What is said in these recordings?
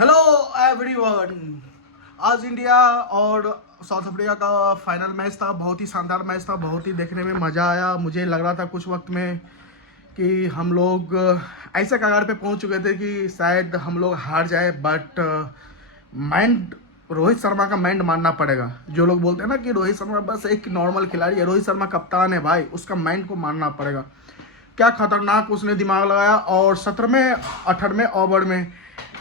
Hello everyone. आज India और south Africa का फाइनल मैच था। बहुत ही शानदार मैच था, बहुत ही देखने में मज़ा आया। मुझे लग रहा था कुछ वक्त में कि हम लोग ऐसे कगार पे पहुंच चुके थे कि शायद हम लोग हार जाए, बट माइंड रोहित शर्मा का माइंड मानना पड़ेगा। जो लोग बोलते हैं ना कि रोहित शर्मा बस एक नॉर्मल खिलाड़ी है, रोहित शर्मा कप्तान है भाई, उसका माइंड को मानना पड़ेगा। क्या खतरनाक उसने दिमाग लगाया और 17वें 18वें ओवर में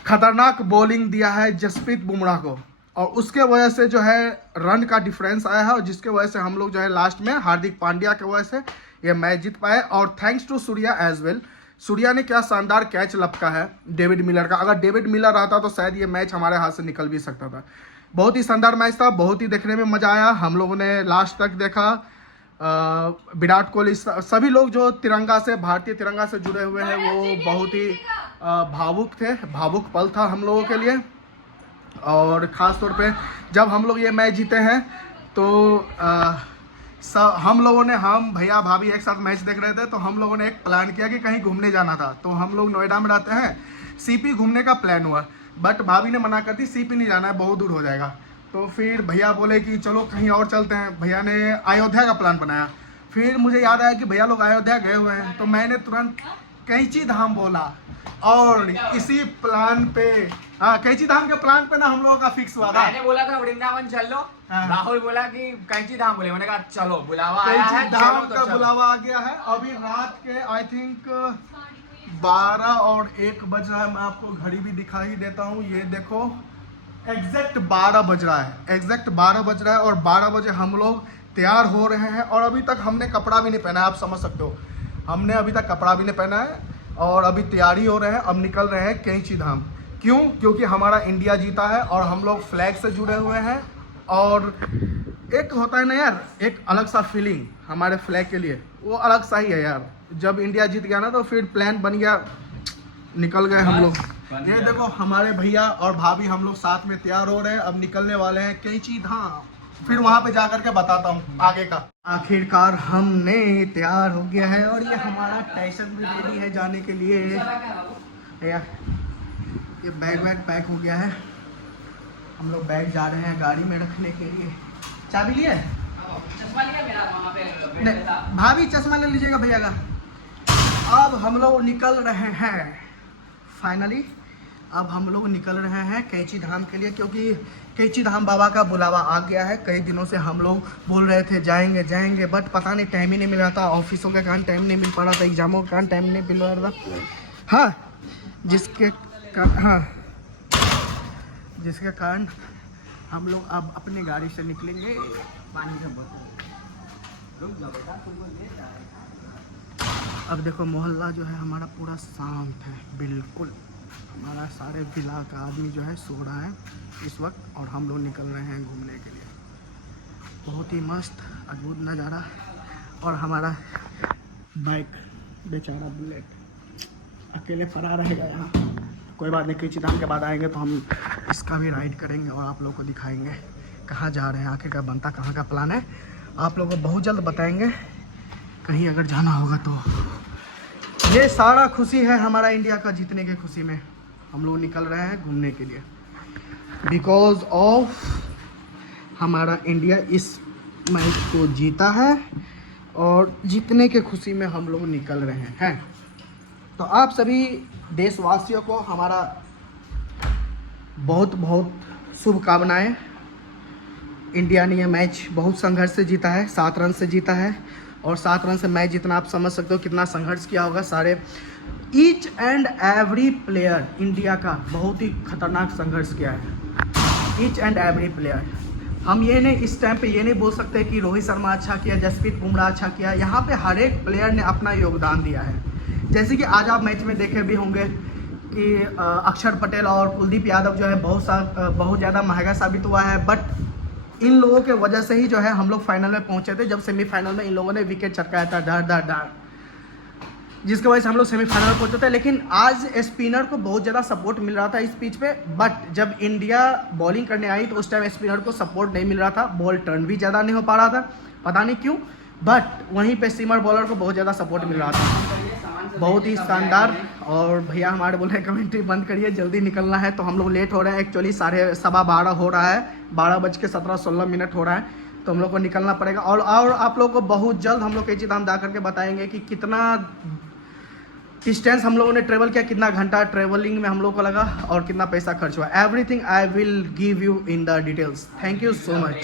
खतरनाक बॉलिंग दिया है जसप्रीत बुमराह को, और उसके वजह से जो है रन का डिफरेंस आया है, और जिसके वजह से हम लोग जो है लास्ट में हार्दिक पांड्या के वजह से ये मैच जीत पाए। और thanks to Surya as well. Surya ने क्या शानदार कैच लपका है डेविड मिलर का। अगर डेविड मिलर रहता तो शायद ये मैच हमारे हाथ से निकल भी सकता था। बहुत ही शानदार मैच था, बहुत ही देखने में मजा आया। हम लोगों ने लास्ट तक देखा। विराट कोहली, सभी लोग जो तिरंगा से, भारतीय तिरंगा से जुड़े हुए हैं, वो बहुत ही भावुक थे। भावुक पल था हम लोगों के लिए। और ख़ास तौर पे जब हम लोग ये मैच जीते हैं तो हम लोगों ने, हम भैया भाभी एक साथ मैच देख रहे थे, तो हम लोगों ने एक प्लान किया कि कहीं घूमने जाना था। तो हम लोग नोएडा में रहते हैं, सीपी घूमने का प्लान हुआ, बट भाभी ने मना कर दी, सीपी नहीं जाना है, बहुत दूर हो जाएगा। तो फिर भैया बोले कि चलो कहीं और चलते हैं। भैया ने अयोध्या का प्लान बनाया। फिर मुझे याद आया कि भैया लोग अयोध्या गए हुए हैं, तो मैंने तुरंत कैंची धाम बोला। और इसी प्लान पे, हाँ, कैंची धाम के प्लान पे ना हम लोगों का फिक्स हुआ था। मैंने बोला था वृंदावन चल लो, राहुल बोला कि कैंची धाम बोले, मैंने कहा चलो बुलावा आया कैंची है, धाम चलो का तो चलो। बुलावा आ गया है। अभी रात के आई थिंक 12 और 1 बज रहा है। मैं आपको घड़ी भी दिखा ही देता हूँ, ये देखो एग्जैक्ट 12 बज रहा है, एग्जैक्ट 12 बज रहा है। और 12 बजे हम लोग तैयार हो रहे हैं, और अभी तक हमने कपड़ा भी नहीं पहना है। आप समझ सकते हो, हमने अभी तक कपड़ा भी नहीं पहना है, और अभी तैयारी हो रहे हैं। अब निकल रहे हैं कैंची धाम। क्यों? क्योंकि हमारा इंडिया जीता है और हम लोग फ्लैग से जुड़े हुए हैं। और एक होता है ना यार, एक अलग सा फीलिंग हमारे फ्लैग के लिए, वो अलग सा ही है यार। जब इंडिया जीत गया ना, तो फिर प्लान बन गया, निकल गए हम लोग। ये देखो हमारे भैया और भाभी, हम लोग साथ में तैयार हो रहे हैं। अब निकलने वाले हैं कैंची धाम। फिर वहां पे जाकर के बताता हूँ आगे का। आखिरकार हमने तैयार हो गया है, और ये हमारा टाइसन भी रेडी है जाने के लिए। ये बैग पैक हो गया है। हम लोग बैग जा रहे हैं गाड़ी में रखने के लिए। चाबी लिए? चश्मा लिया मेरा वहाँ पे? नहीं, भाभी चश्मा ले लीजिएगा भैया का। अब हम लोग निकल रहे हैं फाइनली। अब हम लोग निकल रहे हैं कैंची धाम के लिए, क्योंकि कैंची धाम बाबा का बुलावा आ गया है। कई दिनों से हम लोग बोल रहे थे जाएंगे जाएंगे, बट पता नहीं टाइम ही नहीं मिल रहा था। ऑफिसों के कारण टाइम नहीं मिल पा रहा था, एग्जामों के कारण टाइम नहीं मिल रहा था। हाँ, जिसके कारण हम लोग अब अपनी गाड़ी से निकलेंगे। पानी का बोतल रुक जाओ बेटा, तुमको ले जाएगा। अब देखो मोहल्ला जो है हमारा पूरा शांत है, बिल्कुल। हमारा सारे विला का आदमी जो है सो रहा है इस वक्त, और हम लोग निकल रहे हैं घूमने के लिए। बहुत ही मस्त अद्भुत नज़ारा। और हमारा बाइक बेचारा बुलेट अकेले फरार रहेगा यहाँ। कोई बात नहीं, कैंची धाम के बाद आएंगे तो हम इसका भी राइड करेंगे और आप लोगों को दिखाएंगे कहाँ जा रहे हैं, आखिर का बनता कहाँ का प्लान है। आप लोगों को बहुत जल्द बताएंगे कहीं अगर जाना होगा तो। ये सारा खुशी है हमारा इंडिया का जीतने की खुशी में हम लोग निकल रहे हैं घूमने के लिए, बिकॉज ऑफ हमारा इंडिया इस मैच को जीता है, और जीतने के खुशी में हम लोग निकल रहे हैं। तो आप सभी देशवासियों को हमारा बहुत बहुत शुभकामनाएं। इंडिया ने यह मैच बहुत संघर्ष से जीता है, 7 रन से जीता है। और 7 रन से मैच जितना आप समझ सकते हो कितना संघर्ष किया होगा। सारे each and every player India का बहुत ही खतरनाक संघर्ष किया है, ईच एंड एवरी प्लेयर। हम ये नहीं, इस टाइम पे ये नहीं बोल सकते कि रोहित शर्मा अच्छा किया, जसप्रीत बुमराह अच्छा किया। यहाँ पे हर एक प्लेयर ने अपना योगदान दिया है। जैसे कि आज आप मैच में देखे भी होंगे कि अक्षर पटेल और कुलदीप यादव जो है बहुत ज़्यादा महंगा साबित हुआ है, बट इन लोगों के वजह से ही जो है हम लोग फाइनल में पहुंचे थे। जब सेमीफाइनल में इन लोगों ने विकेट चटकाया था डार, जिसकी वजह से हम लोग सेमीफाइनल में पहुंचे थे। लेकिन आज स्पिनर को बहुत ज़्यादा सपोर्ट मिल रहा था इस पिच पे, बट जब इंडिया बॉलिंग करने आई तो उस टाइम स्पिनर को सपोर्ट नहीं मिल रहा था। बॉल टर्न भी ज़्यादा नहीं हो पा रहा था, पता नहीं क्यों, बट वहीं पे सीमर बॉलर को बहुत ज़्यादा सपोर्ट मिल रहा था। बहुत ही शानदार। और भैया हमारे बोल रहे हैं कमेंट्री बंद करिए, जल्दी निकलना है। तो हम लोग लेट हो रहे हैं, एक्चुअली 12:15 हो रहा है, 12:17-16 मिनट हो रहा है, तो हम लोग को निकलना पड़ेगा। और आप लोग को बहुत जल्द हम लोग ये चीज़ हम जा करके बताएंगे कि कितना डिस्टेंस हम लोगों ने ट्रेवल किया, कितना घंटा ट्रेवलिंग में हम लोग को लगा और कितना पैसा खर्च हुआ। Everything I will give you in the details. Thank you so much.